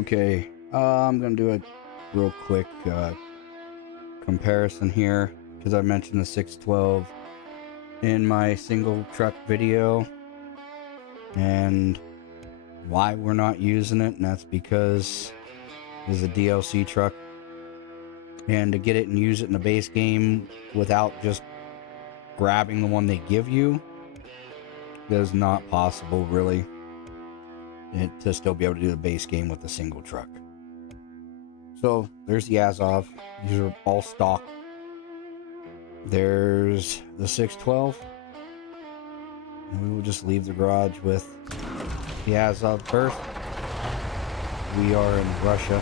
Okay, I'm gonna do a real quick comparison here because I mentioned the 612 in my single truck video and why we're not using it, and that's because this is a DLC truck, and to get it and use it in a base game without just grabbing the one they give you is not possible, really, to still be able to do the base game with a single truck. So there's the Azov. These are all stock. There's the 612. And we will just leave the garage with the Azov first. We are in Russia.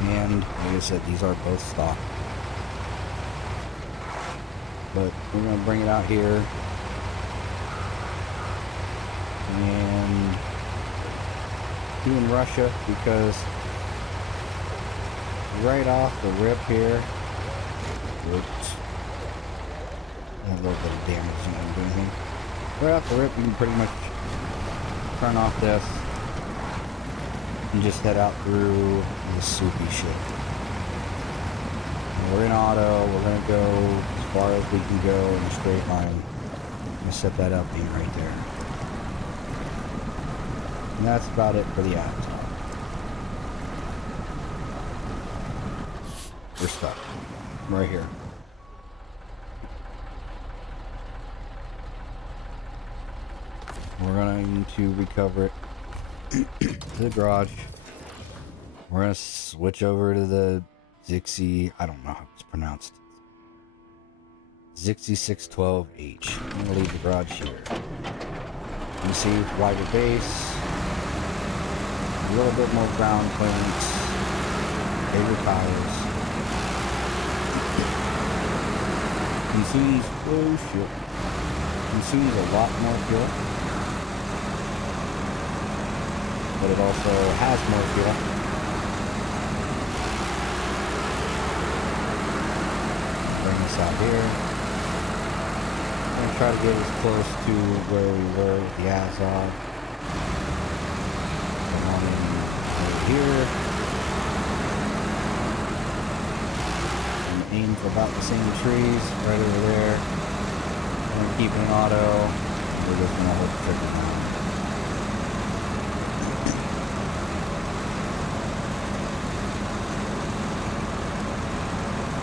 And like I said, these are both stock. But we're going to bring it out here. And be in Russia because right off the rip here, oops, a little bit of damage isn't doing anything. Right off the rip, you can pretty much turn off this and just head out through the soupy shit. And we're in auto. We're gonna go as far as we can go in a straight line. I'm gonna set that up being right there. And that's about it for the Azov. We're stuck. Right here. We're going to recover it to the garage. We're going to switch over to the ZiKZ. I don't know how it's pronounced. ZiKZ 612H. I'm going to leave the garage here. You can see wider base. A little bit more ground clearance. Bigger tires. Consumes, oh shit. Consumes a lot more fuel. But it also has more fuel. Bring this out here. I'm going to try to get as close to where we were with the Azov. Come on in over here. And aim for about the same trees right over there. And keep it in auto. We're just going to hold the trigger down.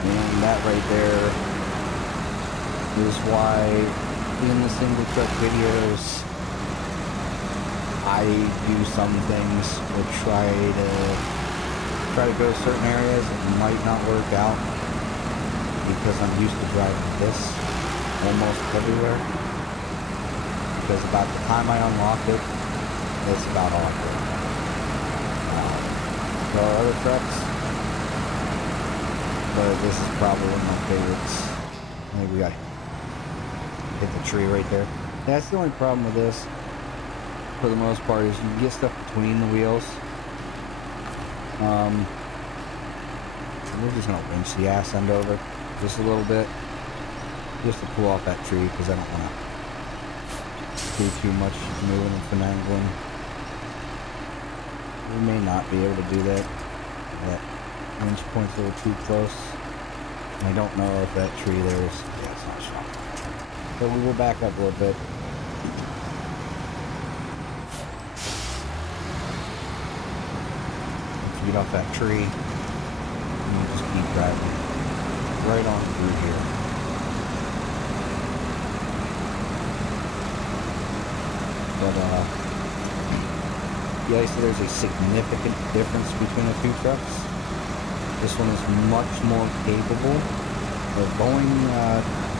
And that right there is why in the single truck videos I do some things or try to go to certain areas that might not work out because I'm used to driving this almost everywhere. Because about the time I unlock it, it's about awkward. There are other trucks, but this is probably one of my favorites. I think we got hit the tree right there. That's the only problem with this, for the most part, is you can get stuff between the wheels. We're just gonna winch the ass end over just a little bit, just to pull off that tree, because I don't want to do too much moving and finagling. We may not be able to do that. That winch point's a little too close. I don't know if that tree there is... Yeah, it's not strong. So we will back up a little bit. Feed off that tree. And we'll just keep driving right on through here. But, yeah, so there's a significant difference between the two trucks. This one is much more capable of going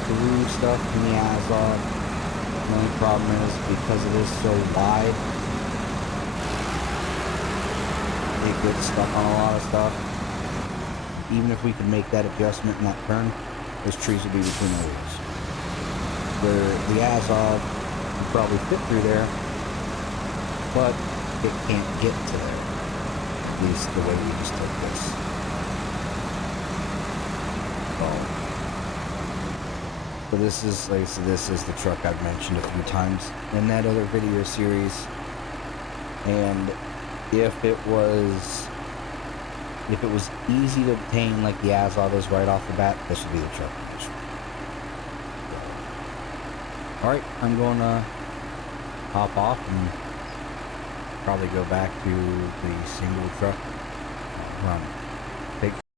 through stuff in the Azov. The only problem is because it is so wide, it gets stuck on a lot of stuff. Even if we can make that adjustment in that turn, those trees will be between the wheels. Where the Azov will probably fit through there, but it can't get to there. At least the way we just took this. So this is, like I said, this is the truck I've mentioned a few times in that other video series. And if it was easy to obtain like the Azov is right off the bat, this would be the truck. Alright, I'm gonna hop off and probably go back to the single truck run.